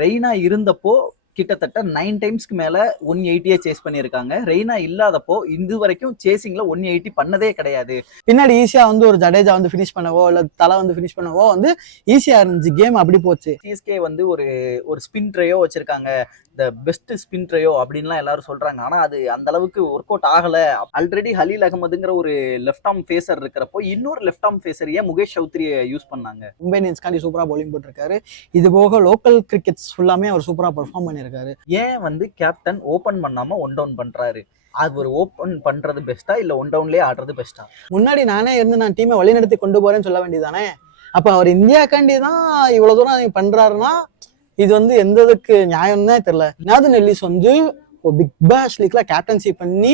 ரெய்னா இருந்தப்போ கிட்டத்தட்ட 9 டைம்ஸ்க்கு மேல 180 சேஸ் பண்ணியிருக்காங்க. ரெய்னா இல்லாதப்போ இது வரைக்கும் சேசிங்ல 180 பண்ணதே கிடையாது. பின்னாடி ஈஸியா வந்து ஒரு ஜடேஜா வந்து ஃபினிஷ் பண்ணவோ இல்ல தலை வந்து ஃபினிஷ் பண்ணவோ வந்து ஈஸியா இருந்துச்சு. கேம் அப்படி போச்சு. சிஎஸ்கே வந்து ஒரு ஸ்பின் ட்ரையோ வச்சிருக்காங்க. த பெஸ்ட் ஸ்பின் ட்ரையோ அப்படின்லாம் எல்லாரும் சொல்றாங்க. ஆனா அது அந்த அளவுக்கு ஒர்க் அவுட் ஆகல. ஆல்ரெடி ஹலீல் அகமதுங்கிற ஒரு லெஃப்ட் ஆர்ம் ஃபேசர் இருக்கிறப்போ இன்னொரு லெஃப்ட் ஆர்ம் ஃபேசர் ஏன் முகேஷ் சௌத்ரியை யூஸ் பண்ணாங்க? மும்பை இந்தியன்ஸ்காண்டி சூப்பரா பவுலிங் போட்டிருக்காரு. இது போக லோக்கல் கிரிக்கெட்ஸ் ஃபுல்லாமே அவர் சூப்பரா பெர்ஃபார்ம் பண்ணியிருக்காரு. ஏன் வந்து கேப்டன் ஓபன் பண்ணாம ஒன் டவுன் பண்றாரு? அது ஒரு ஓபன் பண்றது பெஸ்டா இல்ல ஒன் டவுன்லயே ஆடுறது பெஸ்டா? முன்னாடி நானே இருந்து நான் டீமை வழிநடத்தி கொண்டு போறேன்னு சொல்ல வேண்டியதானே. அப்ப அவர் இந்தியாக்காண்டி தான் இவ்வளவு தூரம் பண்றாருன்னா இது வந்து எந்த இதுக்கு நியாயம்னே தெரியல. நாதன் எல்லிஸ் வந்து பிக் பாஷ் லீக்ல கேப்டன்சி பண்ணி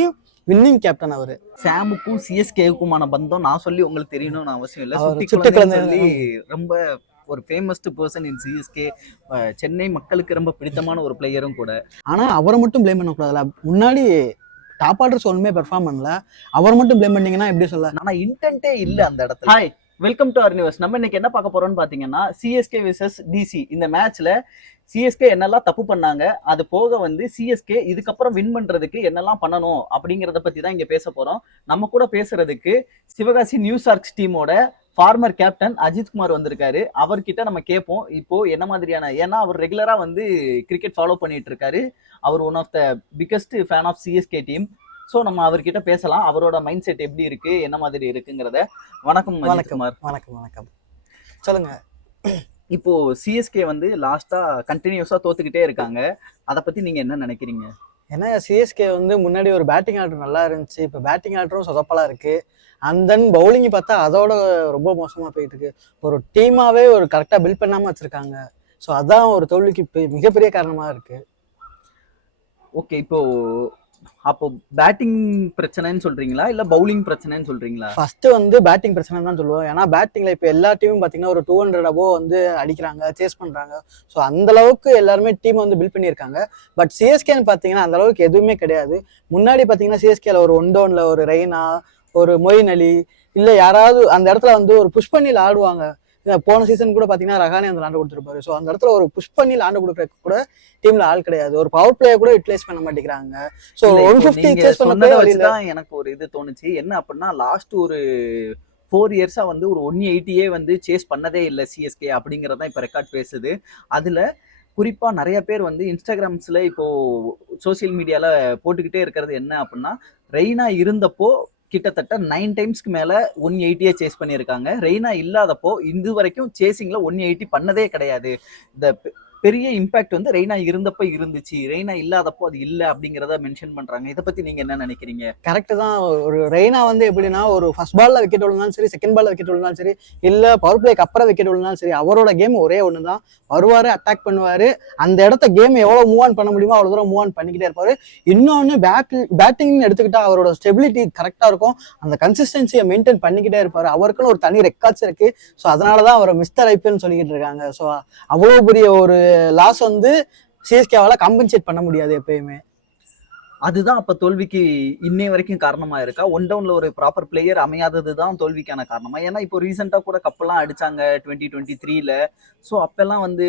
வின்னிங் கேப்டன் அவரு. சாமுக்கும் சிஎஸ்கேவுக்குமான பந்தம் நான் சொல்லி உங்களுக்கு தெரியணும்னு அவசியம் இல்லை. சொல்லி ரொம்ப ஒரு famous person in CSK. Chennai மக்களுக்கு ரொம்ப பிடித்தமான ஒரு பிளேயரும் கூட. ஆனா அவரை மட்டும் பிளேம் பண்ணக்கூடாதுல. முன்னாடி டாப் ஆர்டர்ஸ் ஒண்ணுமே பெர்ஃபார்ம் பண்ணல. அவர் மட்டும் பிளேம் பண்ணீங்கன்னா எப்படி சொல்ல? ஆனா இன்டென்ட்டே இல்ல அந்த இடத்துல. Hi, welcome to our news. நம்ம இன்னைக்கு என்ன பார்க்க போறோம்னு பாத்தீங்கன்னா சிஎஸ்கே விசஸ் டிசி. இந்த மேட்ச்ல சிஎஸ்கே என்னெல்லாம் தப்பு பண்ணாங்க, அது போக வந்து சிஎஸ்கே இதுக்கப்புறம் வின் பண்றதுக்கு என்னெல்லாம் பண்ணணும் அப்படிங்கிறத பத்தி தான் இங்க பேச போறோம். நம்ம கூட பேசுறதுக்கு சிவகாசி நியூஸ் ஆர்க்ஸ் டீமோட ஃபார்மர் கேப்டன் அஜித் குமார் வந்திருக்காரு. அவர்கிட்ட நம்ம கேட்போம் இப்போ என்ன மாதிரியான, ஏன்னா அவர் ரெகுலரா வந்து கிரிக்கெட் ஃபாலோ பண்ணிட்டு இருக்காரு. அவர் one of the biggest fan of CSK team. So நம்ம அவர்கிட்ட பேசலாம், அவரோட மைண்ட் செட் எப்படி இருக்கு, என்ன மாதிரி இருக்குங்கிறத. வணக்கம் குமார். வணக்கம் சொல்லுங்க. இப்போ சிஎஸ்கே வந்து லாஸ்டா கண்டினியூஸா தோத்துக்கிட்டே இருக்காங்க. அதை பத்தி நீங்க என்ன நினைக்கிறீங்க? ஏன்னா சிஎஸ்கே வந்து முன்னாடி ஒரு பேட்டிங் ஆர்டர் நல்லா இருந்துச்சு. இப்போ பேட்டிங் ஆர்டரும் சொதப்பலா இருக்கு. அண்ட் தென் பவுலிங் பார்த்தா அதோட ரொம்ப மோசமா போயிட்டு இருக்கு. ஒரு டீமாவே ஒரு கரெக்டா பில்ட் பண்ணாம வச்சிருக்காங்க. ஸோ அதான் ஒரு தோல்விக்கு மிகப்பெரிய காரணமா இருக்கு. ஓகே, இப்போ அப்போ பேட்டிங் பிரச்சனைன்னு சொல்றீங்களா இல்ல பவுலிங் பிரச்சனைன்னு சொல்றீங்களா? ஃபர்ஸ்ட் வந்து பேட்டிங் பிரச்சனை தான் சொல்லுவோம். ஏன்னா பேட்டிங்ல இப்போ எல்லா டீமும் பாத்தீங்கன்னா ஒரு 200 above வந்து அடிக்கிறாங்க, சேஸ் பண்றாங்க. ஸோ அந்த அளவுக்கு எல்லாருமே டீம் வந்து பில்ட் பண்ணியிருக்காங்க. பட் சிஎஸ்கேன்னு பாத்தீங்கன்னா அந்த அளவுக்கு எதுவுமே கிடையாது. முன்னாடி பாத்தீங்கன்னா சிஎஸ்கேல ஒரு ஒன் டவுன்ல ஒரு ரெய்னா, ஒரு மொயின் அலி இல்ல யாராவது அந்த இடத்துல வந்து ஒரு புஷ் பண்ணி ஆடுவாங்க. போன சீசன் கூட பாத்தீங்கன்னா ரஹானே வந்து லாண்டு கொடுத்துருப்பாரு. ஸோ அந்த இடத்துல ஒரு புஷ் பண்ணி லாண்டு கொடுக்கறதுக்கு கூட டீம்ல ஆள் கிடையாது. ஒரு பவர் பிளேயர் கூட யூட்டிலைஸ் பண்ண மாட்டேங்கிறாங்க. ஸோ 150 சேஸ் பண்ணதான் எனக்கு ஒரு இது தோணுச்சு. என்ன அப்படின்னா லாஸ்ட் ஒரு 4 இயர்ஸா வந்து ஒரு 180 வந்து சேஸ் பண்ணதே இல்லை சிஎஸ்கே அப்படிங்கறதான் இப்ப ரெக்கார்ட் பேசுது. அதுல குறிப்பா நிறைய பேர் வந்து இன்ஸ்டாகிராம்ஸ்ல இப்போ சோசியல் மீடியால போட்டுக்கிட்டே இருக்கிறது என்ன அப்படின்னா, ரெய்னா இருந்தப்போ கிட்டத்தட்ட 9 டைம்ஸ்க்கு மேல 180 சேஸ் பண்ணியிருக்காங்க. ரெய்னா இல்லாதப்போ இது வரைக்கும் சேசிங்ல 180 பண்ணதே கிடையாது. இந்த பெரிய இம்பாக்ட் வந்து ரெய்னா இருந்தப்ப இருந்துச்சு, ரெய்னா இல்லாதப்போ அது இல்ல அப்படிங்கறத மென்ஷன் பண்றாங்க. இதை பத்தி நீங்க என்ன நினைக்கிறீங்க? கரெக்ட் தான். ஒரு ரெய்னா வந்து எப்படின்னா ஒரு ஃபர்ஸ்ட் பால்ல விக்கெட் விழுந்தாலும் சரி, செகண்ட் பால்ல விக்கெட் விழுந்தாலும் சரி, இல்ல பவர் பிளேக்கு அப்புறம் விக்கெட் விழுந்தாலும் சரி, அவரோட கேம் ஒரே ஒண்ணுதான். வருவாரு, அட்டாக் பண்ணுவாரு. அந்த இடத்த கேம் எவ்வளவு மூவ் ஆன் பண்ண முடியுமோ அவ்வளவு தூரம் மூவ் ஆன் பண்ணிக்கிட்டே இருப்பாரு. இன்னொன்னு பேட்டிங் எடுத்துக்கிட்டா அவரோட ஸ்டெபிலிட்டி கரெக்டா இருக்கும். அந்த கன்சிஸ்டன்சியை மெயின்டைன் பண்ணிக்கிட்டே இருப்பாரு. அவருக்குன்னு ஒரு தனி ரெக்கார்ட்ஸ் இருக்கு. ஸோ அதனாலதான் அவரை மிஸ்டர் ஐபிஎல்னு சொல்லிக்கிட்டு இருக்காங்க. ஸோ அவ்வளவு பெரிய ஒரு லாஸ் வந்து சிஎஸ்கேவால காம்பன்சேட் பண்ண முடியாது எப்பயுமே. அதுதான் அப்ப தோல்விக்கு இன்னை வரைக்கும் காரணமா இருக்கா? ஒன் டவுன்ல ஒரு ப்ராப்பர் பிளேயர் அமையாததுதான் தோல்விக்கான காரணமா? ஏன்னா இப்போ ரீசெண்டா கூட கப்பெல்லாம் அடிச்சாங்க 2023ல. ஸோ அப்பெல்லாம் வந்து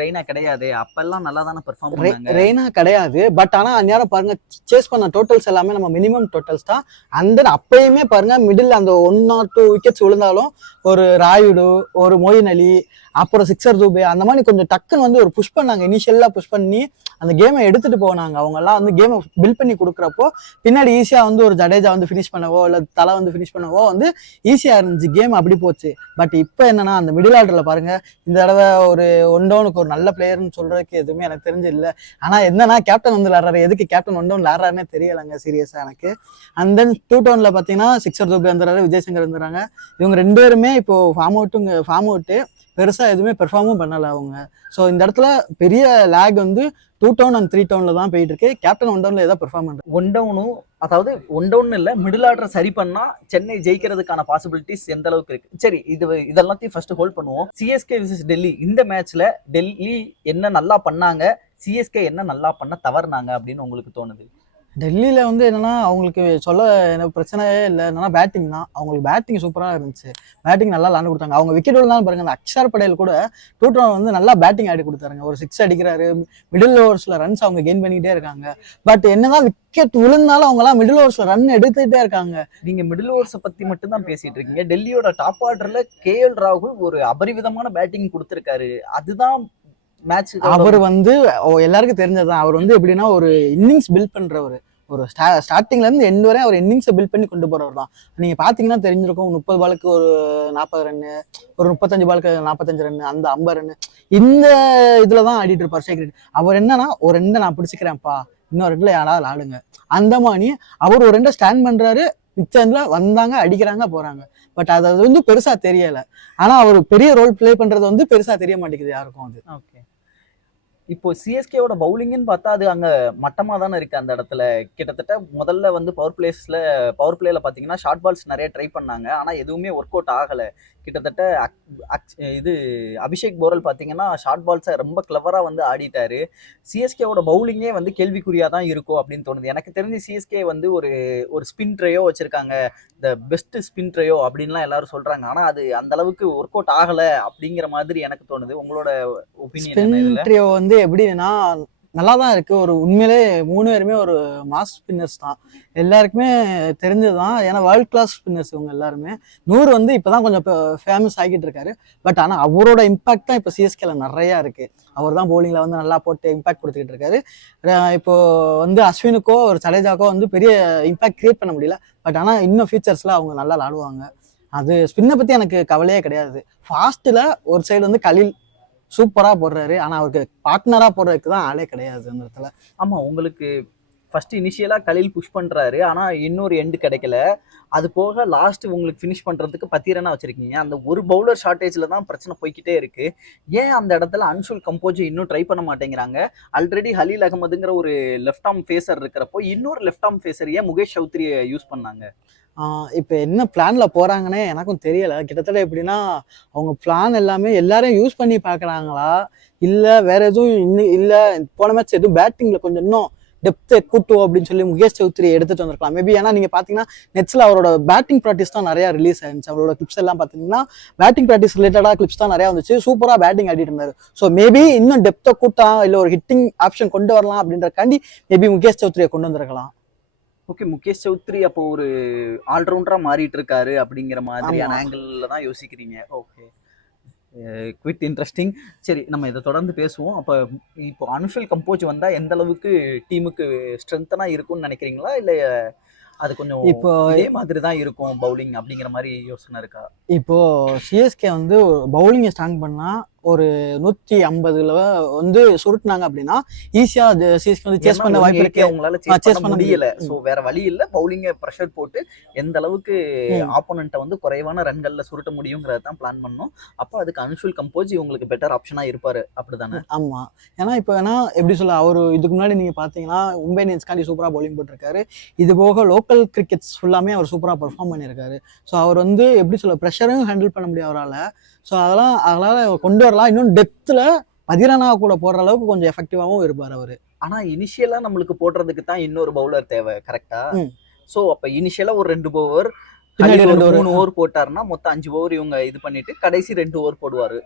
ரெய்னா கிடையாது, அப்பெல்லாம் நல்லா தானே பெர்ஃபார்ம் பண்ணாங்க. ரெய்னா கிடையாது. பட் ஆனா அந்நேரம் பாருங்க சேஸ் பண்ண டோட்டல்ஸ் எல்லாமே நம்ம மினிமம் டோட்டல்ஸ் தான். அண்ட் தென் அப்பயுமே பாருங்க மிடில் அந்த 1 or 2 விக்கெட்ஸ் விழுந்தாலும் ஒரு ராயுடு, ஒரு மொயின் அலி, அப்புறம் சிக்ஸர் தூபே அந்த மாதிரி கொஞ்சம் டக்குன்னு வந்து ஒரு புஷ் பண்ணாங்க. இனிஷியலா புஷ் பண்ணி அந்த கேமை எடுத்துட்டு போனாங்க. அவங்க எல்லாம் வந்து கேமை பில்ட் பண்ணி கொடுக்குறப்போ பின்னாடி ஈஸியா வந்து ஒரு ஜடேஜா வந்து ஃபினிஷ் பண்ணவோ இல்ல தலை வந்து ஃபினிஷ் பண்ணவோ வந்து ஈஸியா இருந்துச்சு. கேம் அப்படி போச்சு. பட் இப்போ என்னன்னா அந்த மிடில் ஆர்டர்ல பாருங்க இந்த தடவை ஒரு ஒன் டவுனுக்கு ஒரு நல்ல பிளேயர்னு சொல்றதுக்கு எதுவுமே எனக்கு தெரிஞ்சு இல்லை. ஆனா என்னன்னா கேப்டன் வந்து விளாடுறாரு, எதுக்கு கேப்டன் ஒன் டவுன் விளாடுறாருன்னே தெரியலைங்க சீரியஸா எனக்கு. அண்ட் தென் 2 டவுன்ல பாத்தீங்கன்னா சிக்ஸர் தூபே வந்துடுறாரு, விஜய் சங்கர் வந்துடுறாங்க. இவங்க 2 பேருமே இப்போ ஃபார்ம் அவுட்டு பெருசா எதுவுமே பெர்ஃபார்மும் பண்ணல அவங்க. ஸோ இந்த இடத்துல பெரிய லேக் வந்து 2 டவுன் அண்ட் 3 டவுன்ல தான் போயிட்டு இருக்கு. கேப்டன் ஒன் டவுன்ல ஏதாவது பெர்ஃபார்ம் பண்றது. ஒன் டவுனும் அதாவது ஒன் டவுன் இல்ல, மிடில் ஆர்டர் சரி பண்ணா சென்னை ஜெயிக்கிறதுக்கான பாசிபிலிட்டிஸ் எந்த அளவுக்கு இருக்கு? சரி, இதெல்லாத்தையும் ஃபர்ஸ்ட் ஹோல்ட் பண்ணுவோம். சிஎஸ்கே விசஸ் டெல்லி, இந்த மேட்ச்ல டெல்லி என்ன நல்லா பண்ணாங்க, சிஎஸ்கே என்ன நல்லா பண்ண தவறுனாங்க அப்படின்னு உங்களுக்கு தோணுது? டெல்லியில வந்து என்னன்னா அவங்களுக்கு சொல்ல என்ன பிரச்சனையே இல்லை, என்னன்னா பேட்டிங் தான். அவங்களுக்கு பேட்டிங் சூப்பராக இருந்துச்சு, பேட்டிங் நல்லா விளாண்டு கொடுத்தாங்க. அவங்க விக்கெட் விழுந்தாலும் பாருங்க, அந்த அக்ஷர் படேல் கூட 2 வந்து நல்லா பேட்டிங் ஆடி கொடுத்தாருங்க. ஒரு 6 அடிக்கிறாரு, மிடில் ஓவர்ஸ்ல ரன்ஸ் அவங்க கெயின் பண்ணிக்கிட்டே இருக்காங்க. பட் என்னதான் விக்கெட் விழுந்தாலும் அவங்கலாம் மிடில் ஓவர்ஸ்ல ரன் எடுத்துக்கிட்டே இருக்காங்க. நீங்க மிடில் ஓவர்ஸை பத்தி மட்டும் தான் பேசிட்டு இருக்கீங்க. டெல்லியோட டாப் ஆர்டர்ல ராகுல் ஒரு அபரிவிதமான பேட்டிங் கொடுத்திருக்காரு. அதுதான் மேட்ச். அவர் வந்து எல்லாருக்கும் தெரிஞ்சதுதான். அவர் வந்து எப்படின்னா ஒரு இன்னிங்ஸ் பில்ட் பண்றவர். ஒரு ஸ்டார்டிங்ல இருந்து எண்ட் வரை அவர் இன்னிங்ஸை பில்ட் பண்ணி கொண்டு போறவர் தான். நீங்க பாத்தீங்கன்னா தெரிஞ்சிருக்கும், 30 பாலுக்கு ஒரு 40 ரன்னு, ஒரு 35 பாலுக்கு 45 ரன்னு, அந்த 50 ரன்னு, இந்த இதுலதான் ஆடிட்டு இருப்பார் சேகர். அவர் என்னன்னா, ஒரு 2 நான் பிடிச்சிக்கிறேன்ப்பா, இன்னொரு 2ல யாராவது ஆடுங்க, அந்த மாதிரி அவர் ஒரு 2 ஸ்டாண்ட் பண்றாரு. மிச்சம்ல வந்தாங்க, அடிக்கிறாங்க, போறாங்க. பட் அது வந்து பெருசா தெரியல. ஆனா அவர் பெரிய ரோல் பிளே பண்றது வந்து பெருசா தெரிய மாட்டேங்குது யாருக்கும் அது. ஓகே. இப்போ சிஎஸ்கேவோட பவுலிங்னு பார்த்தா அது அங்க மட்டமா தானே இருக்கு. அந்த இடத்துல கிட்டத்தட்ட முதல்ல வந்து பவர் பிளேல பாத்தீங்கன்னா ஷார்ட் பால்ஸ் நிறைய ட்ரை பண்ணாங்க. ஆனா எதுவுமே ஒர்க் அவுட் ஆகல. கிட்டத்தட்ட இது அபிஷேக் போரல் பாத்தீங்கன்னா ஷார்ட் பால்ஸை ரொம்ப கிளவரா வந்து ஆடிட்டாரு. சிஎஸ்கேவோட பவுலிங்கே வந்து கேள்விக்குறியா தான் இருக்கும் அப்படின்னு தோணுது. எனக்கு தெரிஞ்சு சிஎஸ்கே வந்து ஒரு ஸ்பின் ட்ரையோ வச்சிருக்காங்க, த பெஸ்ட் ஸ்பின் ட்ரையோ அப்படின்லாம் எல்லாரும் சொல்றாங்க. ஆனா அது அந்த அளவுக்கு ஒர்க் அவுட் ஆகல அப்படிங்கிற மாதிரி எனக்கு தோணுது. உங்களோட ஒப்பீனியன் ட்ரியோ வந்து எப்படின்னா நல்லா தான் இருக்கு. ஒரு உண்மையிலே 3 பேருமே ஒரு மாஸ் ஸ்பின்னர்ஸ் தான், எல்லாருக்குமே தெரிஞ்சதுதான். ஏன்னா வேர்ல்ட் கிளாஸ் ஸ்பின்னர்ஸ் இவங்க எல்லாருமே. 100 வந்து இப்பதான் கொஞ்சம் ஃபேமஸ் ஆகிட்டு இருக்காரு. பட் ஆனா அவரோட இம்பாக்ட் தான் இப்போ சிஎஸ்கேல நிறைய இருக்கு. அவர் தான் போலிங்ல வந்து நல்லா போட்டு இம்பாக்ட் கொடுத்துக்கிட்டு இருக்காரு. இப்போ வந்து அஸ்வினுக்கோ ஒரு ஜடேஜாக்கோ வந்து பெரிய இம்பாக்ட் கிரியேட் பண்ண முடியல. பட் ஆனா இன்னும் ஃபியூச்சர்ஸ்ல அவங்க நல்லா விளாடுவாங்க. அது ஸ்பின்னை பத்தி எனக்கு கவலையே கிடையாது. ஃபாஸ்ட்ல ஒரு சைடு வந்து கலில் சூப்பரா போடுறாரு, ஆனா அவருக்கு பார்ட்னரா போடுறதுக்கு தான் ஆளே கிடையாது அந்த இடத்துல. ஆமா, உங்களுக்கு ஃபர்ஸ்ட் இனிஷியலா கலில் புஷ் பண்றாரு, ஆனா இன்னொரு எண்டு கிடைக்கல. அது போக லாஸ்ட் உங்களுக்கு ஃபினிஷ் பண்றதுக்கு 10 ரன்னா வச்சிருக்கீங்க. அந்த ஒரு பவுலர் ஷார்டேஜ்ல தான் பிரச்சனை போய்கிட்டே இருக்கு. ஏன் அந்த இடத்துல அன்ஷுல் கம்போஜ் இன்னும் ட்ரை பண்ண மாட்டேங்கிறாங்க? ஆல்ரெடி ஹலீல் அகமதுங்கிற ஒரு லெஃப்ட் ஆர்ம் ஃபேஸர் இருக்கிறப்போ இன்னொரு லெஃப்ட் ஆர்ம் ஃபேஸர் ஏன் முகேஷ் சௌத்ரியை யூஸ் பண்ணாங்க? இப்போ என்ன பிளான்ல போறாங்கன்னே எனக்கும் தெரியல. கிட்டத்தட்ட எப்படின்னா அவங்க பிளான் எல்லாமே எல்லாரும் யூஸ் பண்ணி பாக்குறாங்களா, இல்ல வேற எதுவும் இன்னும் இல்ல, போன மேட்ச் எதுவும் பேட்டிங்ல கொஞ்சம் இன்னும் டெப்த் கூட்டுவோம் அப்படின்னு சொல்லி முகேஷ் சௌத்ரி எடுத்துட்டு வந்திருக்கலாம் மேபி. ஏன்னா நீங்க பாத்தீங்கன்னா நெட்ஸ்ல அவரோட பேட்டிங் ப்ராக்டிஸ் தான் நிறைய ரிலீஸ் ஆயிருந்துச்சு. அவரோட கிளிப்ஸ் எல்லாம் பாத்தீங்கன்னா பேட்டிங் ப்ராக்டிஸ் ரிலேட்டடா கிளிப்ஸ் தான் நிறைய வந்துச்சு. சூப்பரா பேட்டிங் ஆடிட்டு இருந்தாரு. ஸோ மேபி இன்னும் டெப்த்தை கூட்டா இல்ல ஒரு ஹிட்டிங் ஆப்ஷன் கொண்டு வரலாம் அப்படின்றக்காண்டி மேபி முகேஷ் சௌத்ரியை கொண்டு வந்திருக்கலாம். ஓகே, முகேஷ் சௌத்ரி அப்போ ஒரு ஆல்ரவுண்டரா மாறிட்டு இருக்காரு அப்படிங்கிற மாதிரியான ஆங்கிள் தான் யோசிக்கிறீங்க. Okay, quit interesting. சரி, நம்ம இதை தொடர்ந்து பேசுவோம். அப்போ இப்போ அனுஷுல் கம்போஜ் வந்தா எந்த அளவுக்கு டீமுக்கு ஸ்ட்ரென்த்தனா இருக்கும்னு நினைக்கிறீங்களா, இல்ல அது கொஞ்சம் இப்போ இதே மாதிரி தான் இருக்கும் பவுலிங் அப்படிங்கிற மாதிரி யோசனை இருக்கா? இப்போ சிஎஸ்கே வந்து பவுலிங்கை ஸ்ட்ராங் பண்ணா ஒரு 150ல வந்து சுருட்டினாங்க அப்படின்னா ஈஸியா சிஎஸ்கே வந்து சேஸ் பண்ண வாய்ப்பு இருக்கு. அவங்களால சேஸ் பண்ண முடியல. சோ வேற வழி இல்ல, பவுலிங்க பிரஷர் போட்டு எந்த அளவுக்கு ஆப்போனன்ட்டை வந்து குறைவான ரன்கள்ல சுருட்ட முடியுங்கிறத தான் பிளான் பண்ணோம். அப்போ அதுக்கு அனுஷுல் கம்போஜ் உங்களுக்கு பெட்டர் ஆப்ஷனா இருப்பாரு, அப்படிதானே? ஆமா, ஏன்னா இப்போ ஏன்னா எப்படி சொல்ல, அவரு இதுக்கு முன்னாடி நீங்க பாத்தீங்கன்னா மும்பை இந்தியன்ஸ்காண்டி சூப்பரா பவுலிங் போட்டிருக்காரு. இது போக லோக்கல் கிரிக்கெட்ஸ் ஃபுல்லாமே அவர் சூப்பரா பெர்ஃபார்ம் பண்ணியிருக்காரு. ஸோ அவர் வந்து எப்படி சொல்ல ப்ரெஷரையும் ஹேண்டில் பண்ண முடியும் அவரால். ஸோ அதனால கொண்டு வரலாம். இன்னும் டெப்த்ல பதிரனா கூட போடுற அளவுக்கு கொஞ்சம் எஃபெக்டிவாகவும் இருப்பார் அவரு. ஆனா இனிஷியலா நம்மளுக்கு போடுறதுக்கு தான் இன்னொரு பவுலர் தேவை, கரெக்டா? சோ அப்ப இனிஷியலா ஒரு 2 ஓவர், 3 ஓவர் போட்டாருன்னா மொத்தம் 5 ஓவர் இவங்க இது பண்ணிட்டு கடைசி 2 ஓவர் போடுவாரு.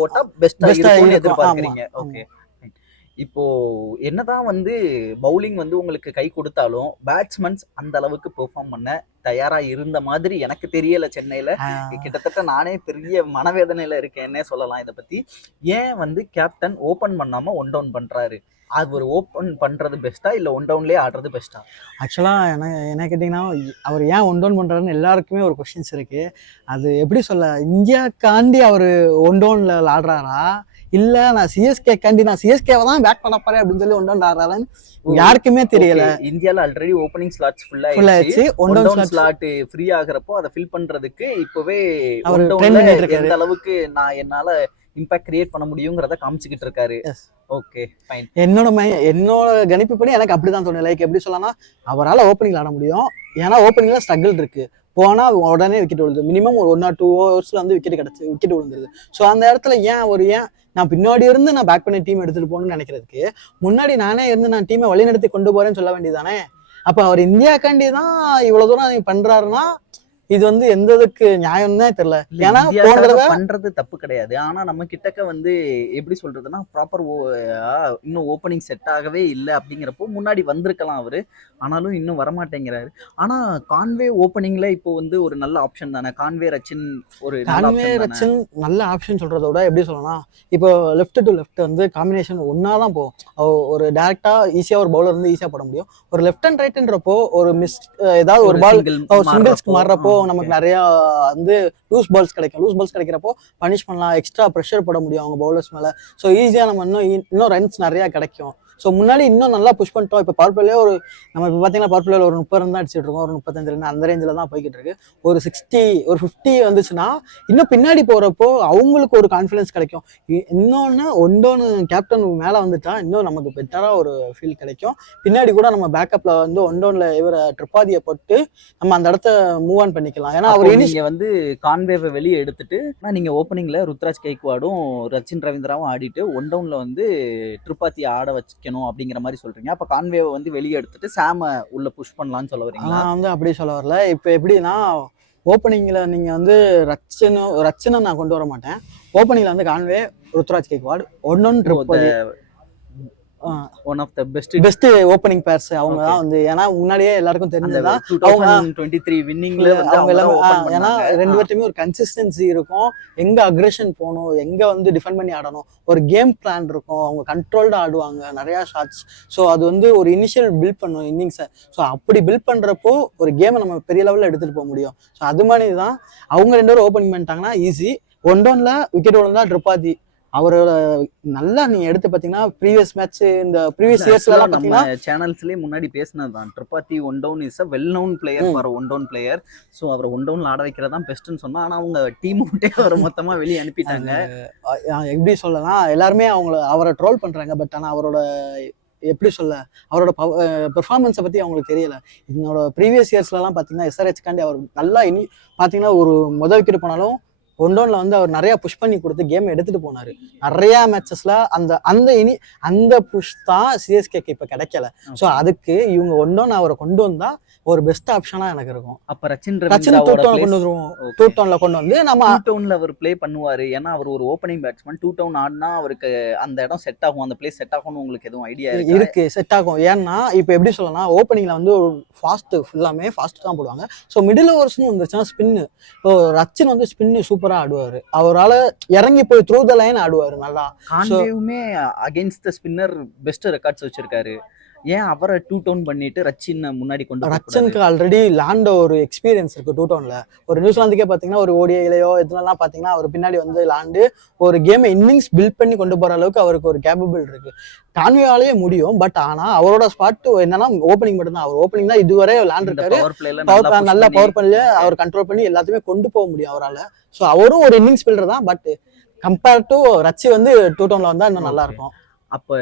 போட்டா பெஸ்டா இருக்கும்னு எதிர்பார்க்கறீங்க. ஓகே, இப்போ என்னதான் வந்து பவுலிங் வந்து உங்களுக்கு கை கொடுத்தாலும் பேட்ஸ்மேன்ஸ் அந்த அளவுக்கு பெர்ஃபார்ம் பண்ண தயாரா இருந்த மாதிரி எனக்கு தெரியல. சென்னையில கிட்டத்தட்ட நானே பெரிய மனவேதனையில இருக்கேன்னே சொல்லலாம். இதை பத்தி ஏன் வந்து கேப்டன் ஓபன் பண்ணாம ஒன் டவுன் பண்றாரு? அது ஒரு ஓப்பன் பண்றது பெஸ்டா இல்ல ஒன் டவுன்லயே ஆடுறது பெஸ்டா? ஆக்சுவலா என்ன கேட்டீங்கன்னா, அவர் ஏன் ஒன் டவுன் பண்றாருன்னு எல்லாருக்குமே ஒரு கொஸ்டின்ஸ் இருக்கு. அது எப்படி சொல்ல, இந்தியாக்காண்டி அவர் ஒன் டவுன்ல ஆடுறாரா, இல்ல நான் சிஎஸ்கேவை தான் பேக் பண்ண போறேன் அப்படின்னு சொல்லி ஒன் டவுன் ஆடுறாரான்னு யாருக்குமே தெரியல. இந்தியால ஆல்ரெடி ஓப்பனிங் ஸ்லாட்ஸ் ஃபுல்லா ஆயிடுச்சு. ஒன் டவுன் ஸ்லாட் ஃப்ரீ ஆகறப்போ அதை ஃபில் பண்றதுக்கு இப்பவே எந்த அளவுக்கு நான் என்னால இம்பாக்ட் கிரியேட் பண்ண முடியுங்கிறத காமிச்சுக்கிட்டு இருக்காரு. Okay, fine. என்னோட கணிப்புப்படி எனக்கு அப்படிதான் தோணுது. லைக் எப்படி சொல்லலாம், அவரால் ஓப்பனிங்ல ஆட முடியும். ஏன்னா ஓப்பனிங்ல ஸ்ட்ரகிள் இருக்கு. போனா உடனே விக்கெட் விழுது. மினிமம் ஒரு 1 or 2 ஓவர்ஸ்ல வந்து விக்கெட் விழுந்துருது. ஸோ அந்த இடத்துல ஏன் நான் பின்னாடி இருந்து நான் பேக் பண்ணி டீம் எடுத்துட்டு போகணும்னு நினைக்கிறதுக்கு முன்னாடி நானே இருந்து நான் டீமை வழிநடத்தி கொண்டு போறேன்னு சொல்ல வேண்டியதானே. அப்ப அவர் இந்தியாக்காண்டி தான் இவ்வளவு தூரம் பண்றாருன்னா இது வந்து எந்த இதுக்கு நியாயம்னே தெரியல. ஏன்னா போன தடவை பண்றது தப்பு கிடையாது. ஆனா நம்ம கிட்டக்க வந்து எப்படி சொல்றதுன்னா ப்ராப்பர் இன்னும் ஓப்பனிங் செட் ஆகவே இல்லை அப்படிங்கிறப்போ முன்னாடி வந்திருக்கலாம் அவரு. ஆனாலும் இன்னும் வரமாட்டேங்கிறாரு. ஆனா கான்வே ஓப்பனிங்ல இப்போ வந்து ஒரு நல்ல ஆப்ஷன் தானே. கான்வே ரச்சின் ஒரு கான்வே ரச்சின் நல்ல ஆப்ஷன் சொல்றத விட எப்படி சொல்லலாம், இப்போ லெஃப்ட் டு லெஃப்ட் வந்து காம்பினேஷன் ஒன்னாதான் போகும். ஒரு டைரக்டா ஈஸியா ஒரு பவுலர் வந்து ஈஸியா போட முடியும். ஒரு லெஃப்ட் அண்ட் ரைட்ன்றப்போ ஒரு ஏதாவது ஒரு பால் சிங்கிள்ஸ்க்கு மாறுறப்போ நமக்கு நிறைய வந்து லூஸ் பால்ஸ் கிடைக்கிறப்போ பனிஷ் பண்ணலாம், எக்ஸ்ட்ரா ப்ரெஷர் போட முடியும் அவங்க பவுலர்ஸ் மேல. ஸோ ஈஸியா நம்ம இன்னும் ரன்ஸ் நிறைய கிடைக்கும். ஸோ முன்னாடி இன்னும் நல்லா புஷ் பண்ணிட்டோம். இப்போ பவர் பிளேயே நம்ம இப்போ பார்த்தீங்கன்னா பவர் பிளேல ஒரு 30 ரன் தான் அடிச்சிட்டு இருக்கோம், ஒரு 35 ரன் அந்த ரேஞ்சில் தான் போய்கிட்டு இருக்கு. ஒரு 60 ஒரு 50 வந்துச்சுன்னா இன்னும் பின்னாடி போறப்போ அவங்களுக்கு ஒரு கான்ஃபிடன்ஸ் கிடைக்கும். இன்னொன்னு ஒண்டோன்னு கேப்டன் மேலே வந்துட்டா இன்னும் நமக்கு பெட்டரா ஒரு ஃபீல் கிடைக்கும். பின்னாடி கூட நம்ம பேக்கப்ல வந்து ஒண்டோன்ல இவரை ட்ரிப்பாதியை போட்டு நம்ம அந்த இடத்த மூவ் ஆன் பண்ணிக்கலாம். ஏன்னா அவர் நீங்க வந்து கான்வேவை வெளியே எடுத்துட்டு நீங்க ஓப்பனிங்ல ருத்ராஜ் கெய்க்வாடும் ரச்சின் ரவீந்திராவும் ஆடிட்டு ஒண்டோன்ல வந்து ட்ரிப்பாதியை ஆட வச்சுக்கணும் அப்படிங்கிற மாதிரி சொல்றீங்க. அப்ப கான்வேவை வந்து வெளியே எடுத்துட்டு சாம உள்ள புஷ் பண்ணலாம்னு சொல்ல வரீங்க? நான் வந்து அப்படி சொல்ல வரல. இப்போ எப்படின்னா ஓப்பனிங்ல நீங்க வந்து ரச்சினை நான் கொண்டு வர மாட்டேன். ஓப்பனிங்ல வந்து கான்வே, ருத்ராஜ் கெய்க்வாட், ஒன்னொன்னு Tripathi one of the best opening pairs அவங்க தான் வந்து. ஏன்னா முன்னாடியே எல்லாருக்கும் தெரிஞ்சதுதான் அவங்க 2023 வின்னிங்ல வந்து அவங்க எல்லாமே. ஏன்னா ரெண்டு பேர்ட்டுமே ஒரு கன்சிஸ்டன்சி இருக்கும், எங்க அக்ரெஷன் போகணும், எங்க வந்து டிஃபெண்ட் பண்ணி ஆடணும், ஒரு கேம் பிளான் இருக்கும், அவங்க கண்ட்ரோல்டா ஆடுவாங்க நிறைய ஷாட்ஸ். ஸோ அது வந்து ஒரு இனிஷியல் பில்ட் பண்ணும் இன்னிங்ஸை. ஸோ அப்படி பில்ட் பண்றப்போ ஒரு கேமை நம்ம பெரிய லெவலில் எடுத்துட்டு போக முடியும். ஸோ அது மாதிரி தான் அவங்க ரெண்டு பேரும் ஓப்பனிங் பண்ணிட்டாங்கன்னா ஈஸி. ஒன்டோன்ல விக்கெட் விழுந்தா ட்ரிப்பாதி அவரோட நல்லா நீங்க எடுத்து பாத்தீங்கன்னா ப்ரீவியஸ் மேட்ச் இந்த ப்ரீவியஸ் இயர்ஸ்ல எல்லாம் பாத்தீங்கன்னா சேனல்ஸ்லயே முன்னாடி பேசினதுதான். Tripathi one down is a well known player for one down player. So அவர் ஒன் டவுன்ல ஆட வைக்கிறதா பெஸ்ட்னு சொன்னா, ஆனா அவங்க டீம் விட்டே அவர் மொத்தமா வெளியே அனுப்பிட்டாங்க. எப்படி சொல்லலாம், எல்லாருமே அவரை ட்ரோல் பண்றாங்க. பட் ஆனா அவரோட எப்படி சொல்ல அவரோட பெர்ஃபார்மன்ஸை பத்தி அவங்களுக்கு தெரியல. என்னோட ப்ரீவியஸ் இயர்ஸ்ல எல்லாம் பாத்தீங்கன்னா SRH காண்டி அவர் நல்லா பாத்தீங்கன்னா ஒரு முதல் விக்கெட் போனாலும் ஒன்டோன்ல வந்து அவர் நிறைய புஷ் பண்ணி கொடுத்து கேம் எடுத்துட்டு போனாரு. நிறைய மேட்சஸ்ல அந்த புஷ் தான் சிஎஸ்கேக்கு இப்ப கிடைக்கல. சோ அதுக்கு இவங்க ஒன்டோன் அவரை கொண்டு வந்தா ஒரு பெஸ்ட் ஆப்ஷனா எனக்கு இருக்கும். அப்ப ரச்சின் கொண்டு வந்துருவோம். டூ டவுன்ல கொண்டு வந்து நம்ம டவுன்ல அவர் பிளே பண்ணுவாரு. ஏன்னா அவர் ஒரு ஓப்பனிங் பேட்ஸ்மேன். டூ டவுன் ஆடினா அவருக்கு அந்த இடம் செட் ஆகும், அந்த பிளேஸ் செட் ஆகும்னு உங்களுக்கு எதுவும் ஐடியா இருக்கு? செட் ஆகும். ஏன்னா இப்ப எப்படி சொல்லலாம், ஓப்பனிங்ல வந்து ஒரு ஃபாஸ்ட் ஃபுல்லாமே ஃபாஸ்ட் தான் போடுவாங்க. ஸோ மிடில் ஓவர்ஸ்னு வந்துச்சுன்னா ஸ்பின்னு. இப்போ ரச்சின் வந்து ஸ்பின்னு சூப்பரா ஆடுவாரு. அவரால் இறங்கி போய் த்ரூ த லைன் ஆடுவாரு நல்லா. கான்வேவுமே against the spinner best records வச்சிருக்காரு. ஏன் அவரை டூ டவுன் பண்ணிட்டு ரச்சின் முன்னாடி கொண்டு? ரச்சினுக்கு ஆல்ரெடி லேண்ட் ஒரு எக்ஸ்பீரியன்ஸ் இருக்கு டூ டவுன்ல. ஒரு நியூசிலாந்துக்கே பாத்தீங்கன்னா ஒரு ஓடிஐலயோ இதெல்லாம் பாத்தீங்கன்னா அவர் பின்னாடி வந்து லேண்டு ஒரு கேமை இன்னிங்ஸ் பில்ட் பண்ணி கொண்டு போற அளவுக்கு அவருக்கு ஒரு கேப்பபிள் இருக்கு. கான்வேயாலேயே முடியும். பட் ஆனா அவரோட ஸ்பாட் என்னன்னா ஓப்பனிங் மட்டும் தான். அவர் ஓப்பனிங் தான் இதுவரை லேண்ட் இருக்காரு. நல்ல பவர் பிளேல அவர் கண்ட்ரோல் பண்ணி எல்லாத்தையுமே கொண்டு போக முடியும் அவரால். ஸோ அவரும் ஒரு இன்னிங்ஸ் பில்டர் தான். பட் கம்பேர் டு ரச்சி வந்து டூ டவுன்ல வந்தா இன்னும் நல்லா இருக்கும். அப்போ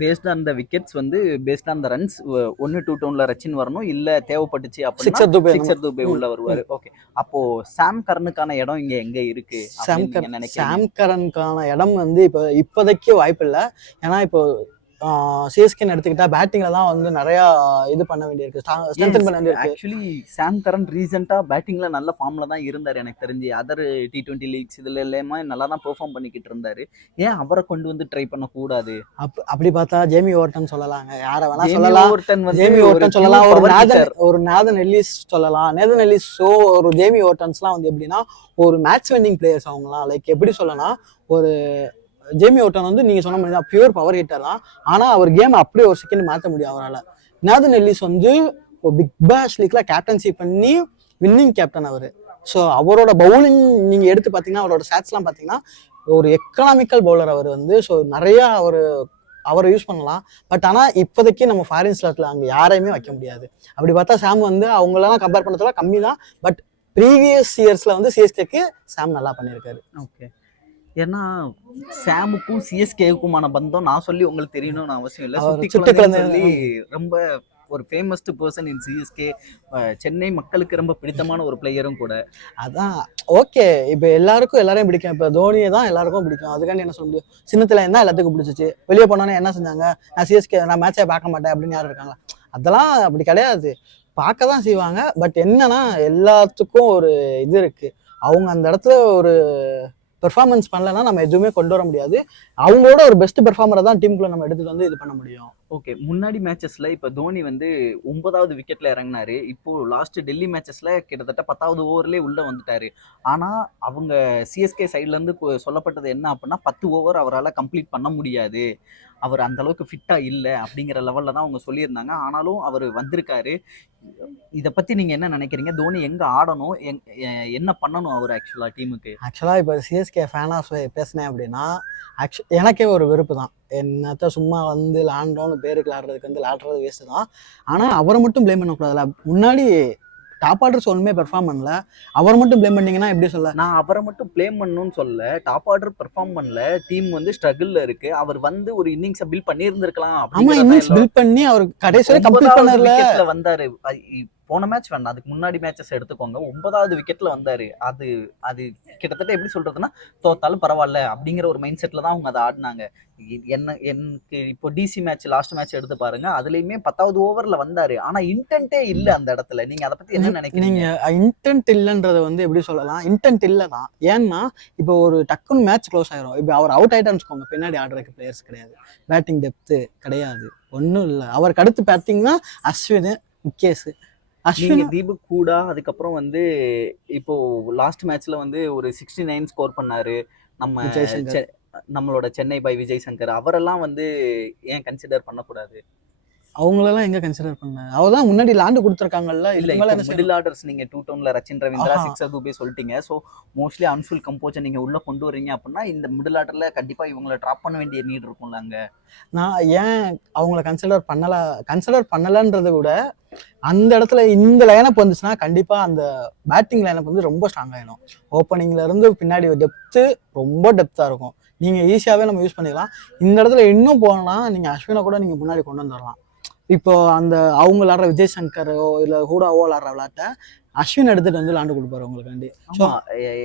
பேஸ்ட் ஆன் த விக்கெட்ஸ் வந்து பேஸ்ட் ஆன் த ரன்ஸ் ஒன்னு டூ டவுன்ல ரச்சின் வரணும், இல்ல தேவைப்பட்டுச்சு அப்படின்னா சிக்ஸர் துபே உள்ள வருவாரு. ஓகே, அப்போ சாம் கரனுக்கான இடம் இங்க எங்க இருக்கு? சாம் கரனுக்கான இடம் வந்து இப்போதைக்கு வாய்ப்பு இல்லை. ஏன்னா இப்போ சிஎஸ்கே எடுத்துக்கிட்டா பேட்டிங்ல தான் வந்து நிறைய இது பண்ண வேண்டியிருக்கு, ஸ்ட்ரெங்தன் பண்ண வேண்டியிருக்கு. ஆக்சுவலி சாம் கரன் ரீசெண்டா பேட்டிங்ல நல்ல ஃபார்ம்ல தான் இருந்தாரு. எனக்கு தெரிஞ்சு அதர் T20 லீக்ஸ் இதுல எல்லாமே நல்லா தான் பெர்ஃபார்ம் பண்ணிக்கிட்டு இருந்தாரு. ஏன் அவரை கொண்டு வந்து ட்ரை பண்ண கூடாது? அப்படி பார்த்தா ஜேமி ஓவர்டன் சொல்லலாங்க, யார வேணா சொல்லலாம். ஜேமி ஓவர்டன் சொல்லலாம், ஒரு நேதன் எல்லிஸ் சொல்லலாம். நேதன் எல்லிஸ் ஒரு ஜேமி ஓவர்டன்ஸ்லாம் வந்து எப்படின்னா ஒரு மேட்ச் வின்னிங் பிளேயர்ஸ் அவங்கலாம். லைக் எப்படி சொல்லலாம், ஒரு ஜேமி ஓவர்டன் வந்து நீங்க சொன்ன மாதிரி தான் பியூர் பவர் ஹிட்டர் தான். ஆனா அவர் கேம் அப்படியே ஒரு செகண்ட் மாற்ற முடியும் அவரால். நேதன் எல்லிஸ் வந்து பிக் பேஷ் லீக்ல கேப்டன்சி பண்ணி வின்னிங் கேப்டன் அவரு. ஸோ அவரோட பவுலிங் நீங்க எடுத்து பார்த்தீங்கன்னா அவரோட ஸ்டாட்ஸ்லாம் பார்த்தீங்கன்னா ஒரு எக்கனாமிக்கல் பவுலர் அவர் வந்து. ஸோ நிறைய அவரை யூஸ் பண்ணலாம். பட் ஆனால் இப்போதைக்கு நம்ம ஃபாரின் ஸ்லாட்ல அங்கே யாரையுமே வைக்க முடியாது. அப்படி பார்த்தா சாம் வந்து அவங்களெல்லாம் கம்பேர் பண்ணதோட கம்மி தான். பட் ப்ரீவியஸ் இயர்ஸ்ல வந்து சிஎஸ்கேக்கு சாம் நல்லா பண்ணியிருக்காரு. ஓகே, ஏன்னா சாமுக்கும் சிஎஸ்கேவுக்குமான பந்தம் நான் சொல்லி உங்களுக்கு தெரியணும்னு அவசியம் இல்லை. சொல்லி ரொம்ப ஒரு ஃபேமஸ்ட் பர்சன் இன் சிஎஸ்கே. சென்னை மக்களுக்கு ரொம்ப பிடித்தமான ஒரு பிளேயரும் கூட. அதான் ஓகே, இப்போ எல்லாரையும் பிடிக்கும். இப்போ தோனியை தான் எல்லாருக்கும் பிடிக்கும். அதுக்காண்டி என்ன சொல்ல முடியும், சின்னத்துல என்ன எல்லாத்துக்கும் பிடிச்சிச்சு. வெளியே போனோன்னே என்ன செஞ்சாங்க, நான் சிஎஸ்கே நான் மேட்சே பார்க்க மாட்டேன் அப்படின்னு யாரும் இருக்காங்களா? அதெல்லாம் அப்படி கிடையாது. பார்க்க தான் செய்வாங்க. பட் என்னன்னா எல்லாத்துக்கும் ஒரு இது இருக்கு. அவங்க அந்த இடத்துல ஒரு பெர்ஃபார்மன்ஸ் பண்ணலன்னா நம்ம எதுவுமே கொண்டு வர முடியாது. அவங்களோட ஒரு பெஸ்ட் பெர்ஃபார்மரை தான் டீமுக்குள்ள நம்ம எடுத்துட்டு வந்து இது பண்ண முடியும். ஓகே, முன்னாடி மேட்சஸ்ல இப்ப தோனி வந்து 9வது விக்கெட்ல இறங்கினாரு. இப்போ லாஸ்ட் டெல்லி மேட்சஸ்ல கிட்டத்தட்ட 10வது ஓவர்லயே உள்ள வந்துட்டாரு. ஆனா அவங்க சிஎஸ்கே சைட்ல இருந்து சொல்லப்பட்டது என்ன அப்படின்னா 10 ஓவர் அவரால் கம்ப்ளீட் பண்ண முடியாது, அவர் அந்த அளவுக்கு ஃபிட்டா இல்லை அப்படிங்கிற லெவல்ல தான் அவங்க சொல்லியிருந்தாங்க. ஆனாலும் அவர் வந்திருக்காரு. இதை பத்தி நீங்க என்ன நினைக்கிறீங்க? தோனி எங்க ஆடணும், என்ன பண்ணணும் அவர் ஆக்சுவலா டீமுக்கு? ஆக்சுவலாக இப்போ சிஎஸ்கே ஃபேனாக பேசினேன் அப்படின்னா எனக்கே ஒரு வெறுப்பு தான். என்னத்த சும்மா வந்து விளாண்டோன்னு பேருக்கு விளாடுறதுக்கு வந்து விளாடுறது வேஸ்ட்டு தான். ஆனால் அவரை மட்டும் ப்ளேம் பண்ணக்கூடாதுல்ல. முன்னாடி டாப் ஆர்டர்ஸ் ஒன்றுமே பெர்ஃபார்ம் பண்ணல, அவர் மட்டும் ப்ளேம் பண்ணீங்கன்னா எப்படி சொல்ல? நான் அவரை மட்டும் ப்ளேம் பண்ணணும்னு சொல்ல. டாப் ஆர்டர் பெர்ஃபார்ம் பண்ணல, டீம் வந்து ஸ்ட்ரகிள்ல இருக்கு. அவர் வந்து ஒரு இன்னிங்ஸை பில்ட் பண்ணியிருந்திருக்கலாம். ஆமா, இன்னிங்ஸ் பில்ட் பண்ணி அவர் கடைசியில கம்ப்ளீட் பண்ணல. வந்தாரு. போன மேட்ச் வேண்டாம், அதுக்கு முன்னாடி மேட்சஸ் எடுத்துக்கோங்க. 9வது விக்கெட்ல வந்தாரு. அது அது கிட்டத்தட்ட எப்படி சொல்றதுன்னா, தோத்தாலும் பரவாயில்ல அப்படிங்கிற ஒரு மைண்ட் செட்ல தான் அவங்க அதை ஆடினாங்க. எனக்கு இப்போ டிசி மேட்ச், லாஸ்ட் மேட்ச் எடுத்து பாருங்க, அதுலயுமே 10வது ஓவர்ல வந்தாரு. ஆனா இன்டென்ட்டே இல்ல அந்த இடத்துல. நீங்க அதை பத்தி என்ன நினைக்கிறீங்க? நீங்க இன்டென்ட் இல்லைன்றத வந்து எப்படி சொல்லலாம்? இன்டென்ட் இல்லை தான். ஏன்னா இப்போ ஒரு டக்குன்னு மேட்ச் க்ளோஸ் ஆயிரும். இப்போ அவர் அவுட் ஆயிட்டான்னு வச்சுக்கோங்க, பின்னாடி ஆடுறதுக்கு பிளேயர்ஸ் கிடையாது, பேட்டிங் டெப்த்து கிடையாது, ஒன்றும் இல்லை. அவருக்கு அடுத்து பேட்டிங்னா அஸ்வின், முகேஷ். தீபக் கூடா அதுக்கப்புறம் வந்து இப்போ லாஸ்ட் மேட்ச்ல வந்து ஒரு 69 ஸ்கோர் பண்ணாரு. நம்மளோட சென்னை பை விஜய் சங்கர். அவரெல்லாம் வந்து ஏன் கன்சிடர் பண்ணக்கூடாது? அவங்களெல்லாம் எங்க கன்சிடர் பண்ண? அவதான் முன்னாடி லாண்டு கொடுத்துருக்காங்கல்ல. இல்ல, மிடில் ஆர்டர்ஸ் நீங்க 2 டவுன்ல ரச்சின் ரவீந்திரா, சிக்ஸர் தூபே சொல்லிட்டீங்க. ஸோ மோஸ்ட்லி அன்ஃபுல் கம்போஸை நீங்க உள்ள கொண்டு வரீங்க அப்படின்னா இந்த மிடில் ஆர்டர்ல கண்டிப்பா இவங்களை ட்ராப் பண்ண வேண்டிய நீட் இருக்கும்ல அங்க. நான் ஏன் அவங்கள கன்சிடர் பண்ணலன்றதை விட அந்த இடத்துல இந்த லைனப் வந்துச்சுன்னா கண்டிப்பா அந்த பேட்டிங் லைனப் வந்து ரொம்ப ஸ்ட்ராங் ஆயிடும். ஓப்பனிங்ல இருந்து பின்னாடி டெப்த்து ரொம்ப டெப்தா இருக்கும். நீங்க ஈஸியாவே நம்ம யூஸ் பண்ணிக்கலாம். இந்த இடத்துல இன்னும் போனா நீங்க அஸ்வினை கூட நீங்க முன்னாடி கொண்டு வந்துடலாம். இப்போ அந்த அவங்க விளாடுற விஜய் சங்கரோ இல்லை ஹூடாவோ விளாடுற விளாட்ட அஸ்வின் எடுத்துட்டு வந்து விளாண்டு கொடுப்பாரு உங்களுக்காண்டி.